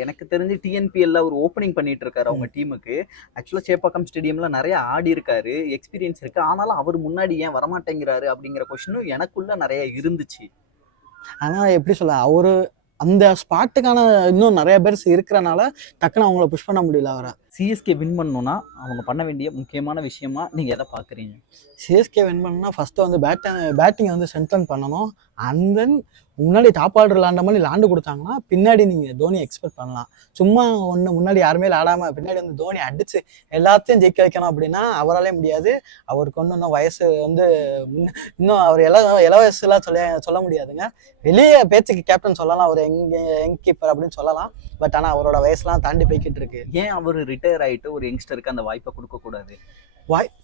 எனக்கு தெரிஞ்சு டிஎன்பிஎல்ல ஒரு ஓப்பனிங் பண்ணிட்டு இருக்காரு அவங்க டீமுக்கு. ஆக்சுவலா சேப்பாக்கம் ஸ்டேடியம்ல நிறைய ஆடி இருக்காரு, எக்ஸ்பீரியன்ஸ் இருக்கு. ஆனாலும் அவர் முன்னாடி ஏன் வரமாட்டேங்கிறாரு அப்படிங்கிற கொஸ்டினும் எனக்குள்ள நிறைய இருந்துச்சு. ஆனா எப்படி சொல்ல, அவரு அந்த ஸ்பாட்டுக்கான இன்னும் நிறைய பேர் இருக்கிறனால டக்குன்னு அவங்கள புஷ் பண்ண முடியல. அவரை சிஎஸ்கே வின் பண்ணணும்னா அவங்க பண்ண வேண்டிய முக்கியமான விஷயமா நீங்க எதை பாக்குறீங்க? சிஎஸ்கே வின் பண்ணணும்னா ஃபர்ஸ்ட் வந்து பேட்டிங்கை வந்து ஸ்ட்ரென்தன் பண்ணணும். அண்ட் தென் முன்னாடி டாப் ஆர்டர் விளாண்ட மாதிரி லாண்டு கொடுத்தாங்கன்னா பின்னாடி நீங்கள் தோனி எக்ஸ்பெக்ட் பண்ணலாம். சும்மா முன்னாடி யாருமே விளாடாமல் பின்னாடி வந்து தோனி அடிச்சு எல்லாத்தையும் ஜெயிக்க வைக்கணும் அப்படின்னா அவராலே முடியாது. அவருக்கு இன்னும் வயசு வந்து இன்னும் அவர் இள வயசுலாம் சொல்ல முடியாதுங்க. வெளியே பேச்சுக்கு கேப்டன் சொல்லலாம், அவர் யங் கீப்பர் அப்படின்னு சொல்லலாம். பட் ஆனால் அவரோட வயசுலாம் தாண்டி போய்கிட்டு இருக்கு. ஏன் அவர் ரிட்டையர் ஆகிட்டு ஒரு யங்ஸ்டருக்கு அந்த வாய்ப்பை கொடுக்கக்கூடாது?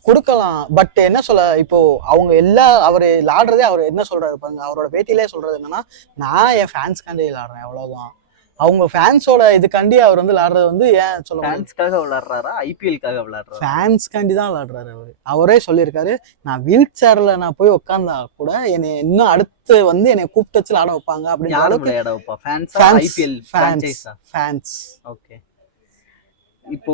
கொடுக்கலாம். பட் என்ன சொல்ல, இப்போ அவங்க அவர் விளாடுறதே அவர் என்ன சொல்றாரு பாருங்க, அவரோட பேட்டியிலே சொல்றது என்னன்னா, நான் என் ஃபேன்ஸ்காண்டி விளாடுறேன் அவ்வளவுதான். அவங்க ஃபேன்ஸோட இதுக்காண்டி அவர் வந்து விளாடுறது வந்து ஏன் சொல்ல, ஃபேன்ஸ்க்காக விளாடுறாரா ஐபிஎல்காக விளாடுறாரு? ஃபேன்ஸ்காண்டி தான் விளாடுறாரு. அவரே சொல்லியிருக்காரு, நான் வீல் சேர்ல நான் போய் உட்காந்தா கூட என்னை இன்னும் அடுத்து வந்து என்னை கூப்பிட்டு வச்சு விளாட வைப்பாங்க அப்படின்னு விளையாட வைப்பா. ஃபேன்ஸ். ஓகே, இப்போ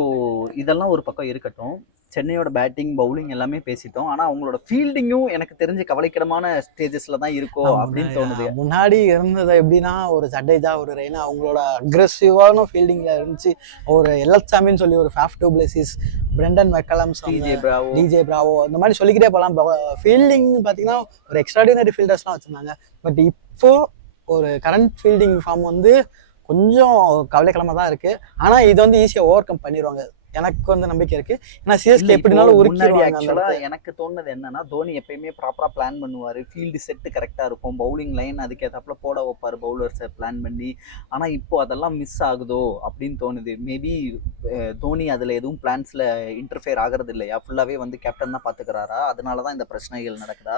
இதெல்லாம் ஒரு பக்கம் இருக்கட்டும். சென்னையோட பேட்டிங், பவுலிங் எல்லாமே பேசிட்டோம். ஆனா அவங்களோட ஃபீல்டிங்கும் எனக்கு தெரிஞ்சு கவலைக்கிடமான ஸ்டேஜஸ்ல தான் இருக்கோ அப்படின்னு தோணுது. முன்னாடி இருந்தது எப்படின்னா ஒரு ஜடேஜா, ஒரு ரெய்னா அவங்களோட அக்ரெசிவான ஃபீல்டிங்ல இருந்துச்சு. ஒரு எல்எச்சாமின்னு சொல்லி ஒரு Faf du Plessis, Brendon McCullums, DJ Bravo, இந்த மாதிரி சொல்லிக்கிட்டே போகலாம். ஃபீல்டிங் பார்த்தீங்கன்னா ஒரு எக்ஸ்ட்ராடினரி ஃபீல்டர்ஸ்லாம் வச்சிருந்தாங்க. பட் இப்போ ஒரு கரண்ட் ஃபீல்டிங் ஃபார்ம் வந்து கொஞ்சம் கவலைக்கிழமை தான் இருக்கு. ஆனா இது வந்து ஈஸியா ஓவர் கம் பண்ணிடுவாங்க, எனக்கு வந்து நம்பிக்கை இருக்கு. ஏன்னா சிஎஸ்கே எப்படினாலும் ஆக்சுவலா எனக்கு தோணுது என்னன்னா, தோனி எப்பயுமே ப்ராப்பரா பிளான் பண்ணுவாரு. ஃபீல்டு செட் கரெக்டா இருக்கும், பவுலிங் லைன் அதுக்கேற்றாப்புல போட வைப்பாரு பவுலர்ஸை பிளான் பண்ணி. ஆனா இப்போ அதெல்லாம் மிஸ் ஆகுதோ அப்படின்னு தோணுது. மேபி தோனி அதுல எதுவும் பிளான்ஸ்ல இன்டர்ஃபியர் ஆகிறது இல்லையா? ஃபுல்லாவே வந்து கேப்டன் தான் பாத்துக்கிறாரா? அதனாலதான் இந்த பிரச்சனைகள் நடக்குதா?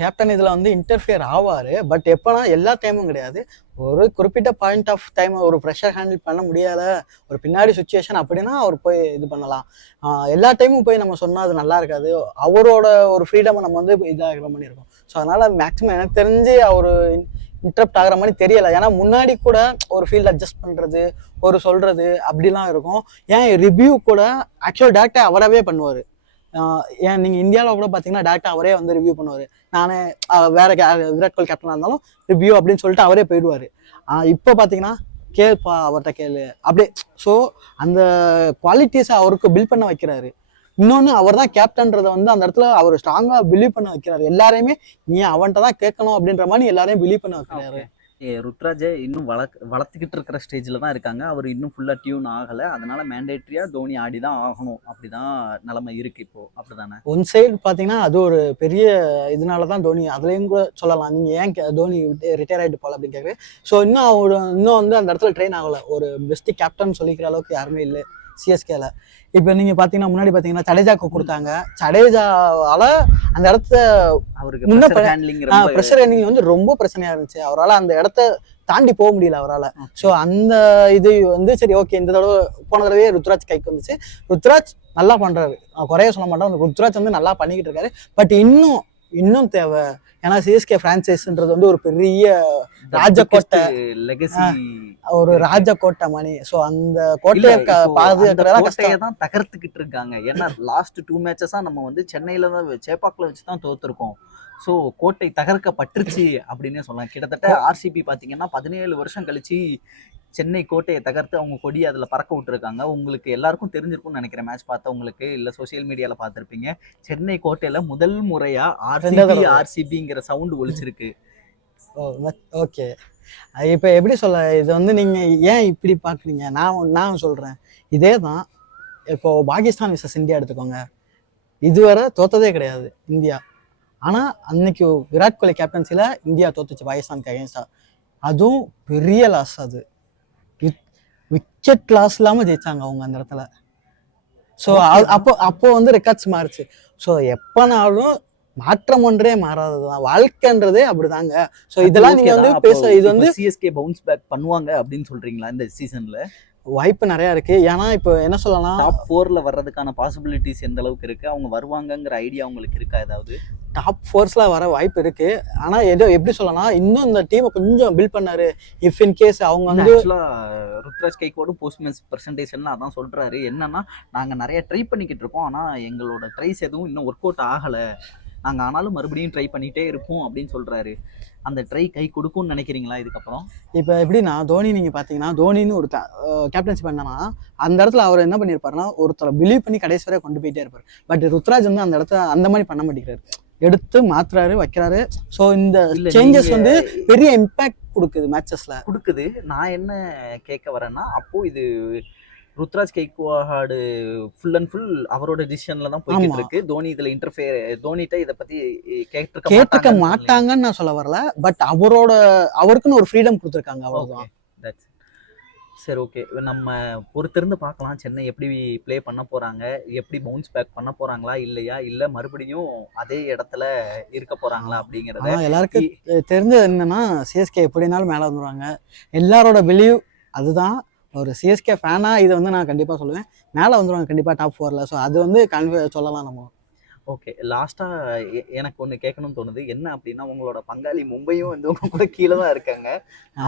கேப்டன் இதுல வந்து இன்டர்ஃபியர் ஆவாரு. பட் எப்பனா எல்லா டைமும் கிடையாது. ஒரு குறிப்பிட்ட பாயிண்ட் ஆஃப் டைம் ஒரு ப்ரெஷர் ஹேண்டில் பண்ண முடியாத ஒரு பின்னாடி சுச்சுவேஷன் அப்படின்னா அவர் போய் இது பண்ணலாம். எல்லா டைமும் போய் நம்ம சொன்னால் அது நல்லா இருக்காது. அவரோட ஒரு ஃப்ரீடமை நம்ம வந்து இதாகிற மாதிரி இருக்கும். ஸோ அதனால மேக்ஸிமம் எனக்கு தெரிஞ்சு அவர் இன்டரப்ட் ஆகிற மாதிரி தெரியலை. ஏன்னா முன்னாடி கூட ஒரு ஃபீல்ட் அட்ஜஸ்ட் பண்ணுறது, ஒரு சொல்கிறது அப்படிலாம் இருக்கும். ஏன் ரிவ்யூ கூட ஆக்சுவல் டேரக்டாக அவராகவே பண்ணுவார். ஏன் நீங்கள் இந்தியாவில் கூட பார்த்தீங்கன்னா டேரெக்டாக அவரே வந்து ரிவ்யூ பண்ணுவார். நானே வேற விராட் கோலி கேப்டனாக இருந்தாலும் ரிவ்யூ அப்படின்னு சொல்லிட்டு அவரே போயிடுவார். இப்போ பார்த்தீங்கன்னா கேள்ப்பா அவர்கிட்ட கேளு அப்படியே. ஸோ அந்த குவாலிட்டிஸை அவருக்கு பில்ட் பண்ண வைக்கிறாரு. இன்னொன்று அவர் தான் கேப்டன்றதை வந்து அந்த இடத்துல அவர் ஸ்ட்ராங்காக பிலீவ் பண்ண வைக்கிறாரு. எல்லாரையுமே நீ அவன்கிட்ட தான் கேட்கணும் அப்படின்ற மாதிரி எல்லாரையும் பிலீவ் பண்ண வைக்கிறாரு. ருத்ராஜ் இன்னும் வளர்த்துக்கிட்டு இருக்கிற ஸ்டேஜில் தான் இருக்காங்க. அவர் இன்னும் ஃபுல்லாக டியூன் ஆகலை. அதனால மேண்டேட்ரியாக தோனி ஆடி தான் ஆகணும். அப்படிதான் நிலைமை இருக்கு இப்போ. அப்படிதானே ஒன் சைடு பார்த்தீங்கன்னா அது ஒரு பெரிய இதனால தான் தோனி அதுலேயும் கூட சொல்லலாம். நீங்கள் ஏன் தோனி ரிட்டையர் ஆகிட்டு போகல அப்படின்னு கேட்குறேன். ஸோ இன்னும் வந்து அந்த இடத்துல ட்ரெயின் ஆகலை. ஒரு பெஸ்ட் கேப்டன் சொல்லிக்கிற அளவுக்கு யாருமே இல்லை சிஎஸ்கேல. இப்போ நீங்கள் பார்த்தீங்கன்னா முன்னாடி பார்த்தீங்கன்னா ஜடேஜாக்கு கொடுத்தாங்க. ஜடேஜாவால் அந்த இடத்த அவருக்கு ப்ரெஷர் ஹேண்ட்லிங் வந்து ரொம்ப பிரச்சனையாக இருந்துச்சு. அவரால் அந்த இடத்த தாண்டி போக முடியல அவரால். ஸோ அந்த இது வந்து சரி ஓகே, இந்த தடவை போன தடவையே ருத்ராஜ் கைக்கு வந்துச்சு. ருத்ராஜ் நல்லா பண்ணுறாரு, குறைய சொல்ல மாட்டோம். ருத்ராஜ் வந்து நல்லா பண்ணிக்கிட்டு இருக்காரு. பட் இன்னும் தேவை. ஏன்னா சிஎஸ்கே பிரான்சைஸ்ன்றது வந்து ஒரு பெரிய ராஜகோட்டை, ஒரு ராஜகோட்டை மணி. ஸோ அந்த கோட்டையை கோட்டையை தான் தகர்த்துக்கிட்டு இருக்காங்க. ஏன்னா லாஸ்ட் 2 மேட்சஸா நம்ம வந்து சென்னையில தான் சேப்பாக்கில் வச்சு தான் தோத்துருக்கோம். ஸோ கோட்டை தகர்க்கப்பட்டுருச்சு அப்படின்னே சொல்லலாம். கிட்டத்தட்ட ஆர்சிபி பார்த்தீங்கன்னா 17 வருஷம் கழிச்சு சென்னை கோட்டையை தகர்த்து அவங்க கொடியை அதில் பறக்க விட்டுருக்காங்க. உங்களுக்கு எல்லாருக்கும் தெரிஞ்சிருக்கும்னு நினைக்கிறேன், மேட்ச் பார்த்தவங்களுக்கு, இல்லை சோசியல் மீடியாவில் பார்த்துருப்பீங்க. சென்னை கோட்டையில் முதல் முறையாக ஆர்சிபிங்கிற சவுண்டு ஒலிச்சிருக்கு. ஓகே, இப்போ எப்படி சொல்ல, இது வந்து நீங்கள் ஏன் இப்படி பார்க்குறீங்க? நான் சொல்கிறேன், இதே தான் இப்போ பாகிஸ்தான் விசஸ் இந்தியா எடுத்துக்கோங்க. இதுவரை தோத்ததே கிடையாது இந்தியா. ஆனால் அன்னைக்கு விராட் கோலி கேப்டன்சியில் இந்தியா தோத்துச்சு பாகிஸ்தானுக்கு அகேன்ஸ்டாக. அதுவும் பெரிய லாஸ். அது விக்கெட் லாஸ் இல்லாமல் ஜெயிச்சாங்க அவங்க அந்த இடத்துல. ஸோ அப்போ வந்து ரெக்கார்ட்ஸ் மாறுச்சு. ஸோ எப்போனாலும் மாற்றம் ஒன்றே மாறாததுதான், வாழ்க்கைன்றதே அப்படிதாங்க. ஸோ இதெல்லாம் நீங்க வந்து இது வந்து சிஎஸ்கே பவுன்ஸ் பேக் பண்ணுவாங்க அப்படின்னு சொல்றீங்களா இந்த சீசன்ல? வாய்ப்பு நிறைய இருக்கு. ஏன்னா இப்போ என்ன சொல்லலாம், டாப் 4ல வர்றதுக்கான பாசிபிலிட்டிஸ் எந்த அளவுக்கு இருக்கு? அவங்க வருவாங்கங்கிற ஐடியா உங்களுக்கு இருக்கா? ஏதாவது டாப் 4ல வர வாய்ப்பு இருக்கு. ஆனா எப்படி சொல்லலாம், இன்னும் இந்த டீமை கொஞ்சம் பில்ட் பண்ணாரு. இஃப் இன் கேஸ் அவங்க வந்து ருத்ராஜ் கைக்கோடு போஸ்ட் மேட்ச் பிரசன்டேஷன்ல அதான் சொல்றாரு. என்னன்னா, நாங்க நிறைய ட்ரை பண்ணிக்கிட்டு இருக்கோம், ஆனா எங்களோட ட்ரைஸ் எதுவும் இன்னும் ஒர்க் அவுட் ஆகல. நாங்க ஆனாலும் மறுபடியும் ட்ரை பண்ணிட்டே இருப்போம் அப்படின்னு சொல்றாரு. அந்த ட்ரை கை கொடுக்கும்னு நினைக்கிறீங்களா இதுக்கப்புறம்? இப்போ எப்படின்னா, தோனி நீங்கள் பார்த்தீங்கன்னா, தோனின்னு ஒரு கேப்டன்சி பண்ணனா அந்த இடத்துல அவர் என்ன பண்ணியிருப்பாருன்னா, ஒருத்தரை பிலீவ் பண்ணி கடைசி வரை கொண்டு போயிட்டே இருப்பார். பட் ருத்ராஜ் வந்து அந்த இடத்த அந்த மாதிரி பண்ண மாட்டேங்கிறாரு. எடுத்து மாத்துறாரு, வைக்கிறாரு. ஸோ இந்த சேஞ்சஸ் வந்து பெரிய இம்பாக்ட் கொடுக்குது, மேட்சஸ்ல கொடுக்குது. நான் என்ன கேட்க வரேன்னா, அப்போ இது Ruturaj Gaikwad full and full அவரோட டிசிஷன்ல தான் போய்கிட்டு இருக்கு. தோனி இதுல தோனிட்ட இதை பத்தி கேட்டுக்க மாட்டாங்கன்னு நான் சொல்ல வரல. பட் அவருக்குன்னு ஒரு ஃப்ரீடம் கொடுத்துருக்காங்க, அவ்வளவுதான். சரி, ஓகே. நம்ம பொறுத்திருந்து பார்க்கலாம் சென்னை எப்படி ப்ளே பண்ண போறாங்க, எப்படி பவுன்ஸ் பேக் பண்ண போறாங்களா இல்லையா, இல்ல மறுபடியும் அதே இடத்துல இருக்க போறாங்களா அப்படிங்கறத. எல்லாருக்கும் தெரிஞ்சது என்னன்னா, சிஎஸ்கே எப்படினாலும் மேல வந்துருவாங்க. எல்லாரோட பிலீவ் அதுதான். ஒரு சிஎஸ்கே ஃபேனா இதை வந்து நான் கண்டிப்பா சொல்லுவேன், மேல வந்துருவாங்க கண்டிப்பா டாப் 4ல. ஸோ அது வந்து சொல்லலாம் நம்ம. ஓகே, லாஸ்டா எனக்கு ஒன்று கேட்கணும்னு தோணுது. என்ன அப்படின்னா, உங்களோட பங்காளி மும்பையும் வந்து உங்க கூட கீழே தான் இருக்காங்க.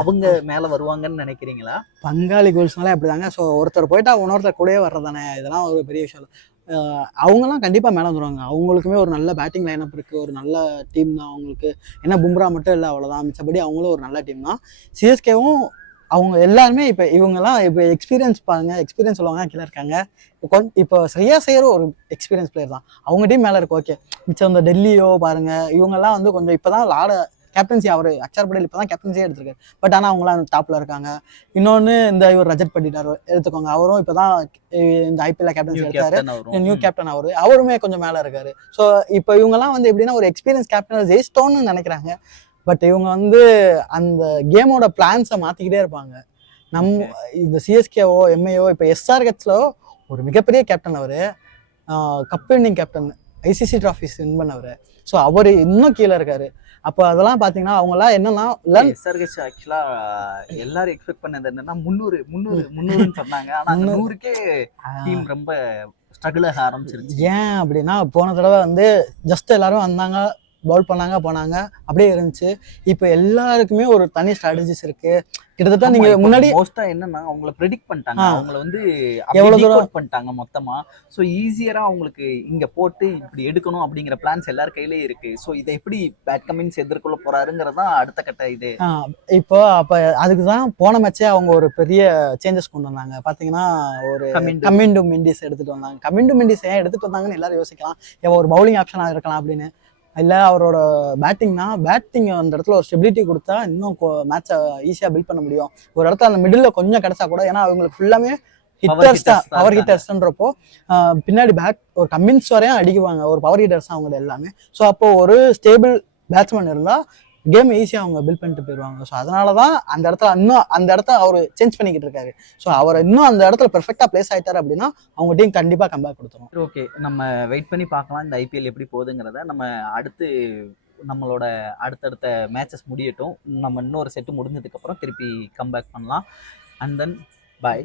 அவங்க மேலே வருவாங்கன்னு நினைக்கிறீங்களா? பங்காளி கோல்ஸ்னாலே அப்படிதாங்க. ஸோ ஒருத்தர் போயிட்டா இன்னொருத்தர் கூடயே வர்றதானே, இதெல்லாம் ஒரு பெரிய விஷயம். அவங்கெல்லாம் கண்டிப்பாக மேலே வந்துடுவாங்க. அவங்களுக்குமே ஒரு நல்ல பேட்டிங் லைனப் இருக்குது, ஒரு நல்ல டீம் தான் அவங்களுக்கு. ஏன்னா பும்ரா மட்டும் இல்லை, அவ்வளோதான். மிச்சபடி அவங்களும் ஒரு நல்ல டீம் தான். சிஎஸ்கேவும் அவங்க எல்லாருமே இப்போ இவங்கெல்லாம் இப்போ எக்ஸ்பீரியன்ஸ் பாருங்க, எக்ஸ்பீரியன்ஸ் சொல்லுவாங்க கீழே இருக்காங்க. இப்போ ஸ்ரேயாஸ் ஐயரும் ஒரு எக்ஸ்பீரியன்ஸ் பிளேயர் தான், அவங்க டீம் மேலே இருக்கு. ஓகே, மிச்சம் இந்த டெல்லியோ பாருங்க, இவங்கெல்லாம் வந்து கொஞ்சம் இப்போ தான் கேப்டன்சி அவர் அக்ஷர் பட்டேல் இப்போ தான் கேப்டன்சியே எடுத்திருக்காரு. பட் ஆனால் அவங்களாம் டாப்பில் இருக்காங்க. இன்னொன்று இந்த இவர் ரஜத் பட்டிட்டார் எடுத்துக்கோங்க, அவரும் இப்போ தான் இந்த ஐபிஎல் கேப்டன்சி எடுத்தாரு, நியூ கேப்டன். அவருமே கொஞ்சம் மேலே இருக்காரு. ஸோ இப்போ இவங்கெல்லாம் வந்து எப்படின்னா ஒரு எக்ஸ்பீரியன்ஸ் கேப்டன் ஜெயிச்சிட்டோன்னு நினைக்கிறாங்க. பட் இவங்க வந்து அந்த கேமோட பிளான்ஸை மாற்றிக்கிட்டே இருப்பாங்க. இந்த சிஎஸ்கேவோ எம்ஐயோ இப்போ எஸ்ஆர்ஹெச்ல ஒரு மிகப்பெரிய கேப்டன், அவர் cup winning captain, ICC trophies win பண்ணவர். ஸோ அவர் இன்னும் கீழே இருக்காரு. அப்போ அதெல்லாம் பார்த்தீங்கன்னா அவங்களாம் என்னன்னா, எஸ்ஆர்ஹெச் ஆக்சுவலா எல்லாரும் எக்ஸ்பெக்ட் பண்ணது என்னன்னா 300 சொன்னாங்க. ஆனால் 100க்கே டீம் ரொம்ப ஸ்ட்ரகிள் ஆக ஆரம்பிச்சிருச்சு. ஏன் அப்படின்னா, போன தடவை வந்து ஜஸ்ட் எல்லாரும் வந்தாங்க, பவுல் பண்ணாங்க போனாங்க அப்படியே இருந்துச்சு. இப்போ எல்லாருக்குமே ஒரு தனி ஸ்ட்ராட்டஜிஸ் இருக்கு. கிட்டத்தட்ட நீங்க முன்னாடி மோஸ்டா என்னன்னா அவங்கள ப்ரெடிக்ட் பண்ணிட்டாங்க, அவங்கள வந்து எவ்வளவு எவ்வளவு தூரம் பண்ணிட்டாங்க மொத்தமா. ஸோ ஈஸியரா அவங்களுக்கு இங்க போட்டு இப்படி எடுக்கணும் அப்படிங்கிற பிளான்ஸ் எல்லார் கையிலயும் இருக்கு. ஸோ இதை எப்படி பேட் கமின்ஸ் எதிர்கொள்ள போறாருங்கிறது தான் அடுத்த கட்ட இது. இப்போ அப்ப அதுக்கு தான் போன மேட்சே அவங்க ஒரு பெரிய சேஞ்சஸ் கொண்டு வந்தாங்க. பாத்தீங்கன்னா ஒரு கமிண்டு மிண்டிஸ் எடுத்துட்டு வந்தாங்க. கமிண்டு மிண்டிஸ் ஏன் எடுத்துட்டு வந்தாங்கன்னு எல்லாரும் யோசிக்கலாம். ஒரு பவுலிங் ஆப்ஷனா இருக்கலாம் அப்படின்னு. இல்லை அவரோட பேட்டிங் அந்த இடத்துல ஒரு ஸ்டெபிலிட்டி கொடுத்தா இன்னும் மேட்சை ஈஸியாக பில்ட் பண்ண முடியும். ஒரு இடத்துல அந்த மிடில் கொஞ்சம் கிடைச்சா கூட, ஏன்னா அவங்களுக்கு ஃபுல்லாமே ஹிட்டர்ஸ் தான், பவர் ஹிட்டர்ஸ்ன்றப்போ பின்னாடி ஒரு கம்மின்ஸ் வரையும் அடிக்குவாங்க, ஒரு பவர் ஹிட்டர்ஸ் தான் அவங்க எல்லாமே. ஸோ அப்போ ஒரு ஸ்டேபிள் பேட்ஸ்மேன் இருந்தால் கேம் ஈஸியாக அவங்க பில்ட் பண்ணிட்டு போயிடுவாங்க. ஸோ அதனால தான் அந்த இடத்துல இன்னும் அந்த இடத்த அவர் சேஞ்ச் பண்ணிக்கிட்டு இருக்காரு. ஸோ அவர் இன்னும் அந்த இடத்துல பெர்ஃபெக்டாக பிளேஸ் ஆயிட்டாரு அப்படின்னா அவங்க டீம் கண்டிப்பாக கம்பேக் கொடுத்துரும். ஓகே, நம்ம வெயிட் பண்ணி பார்க்கலாம் இந்த ஐபிஎல் எப்படி போகுதுங்கிறத. நம்ம நம்மளோட அடுத்தடுத்த மேட்சஸ் முடியட்டும். நம்ம இன்னொரு செட்டு முடிஞ்சதுக்கு அப்புறம் திருப்பி கம்பேக் பண்ணலாம். And then bye.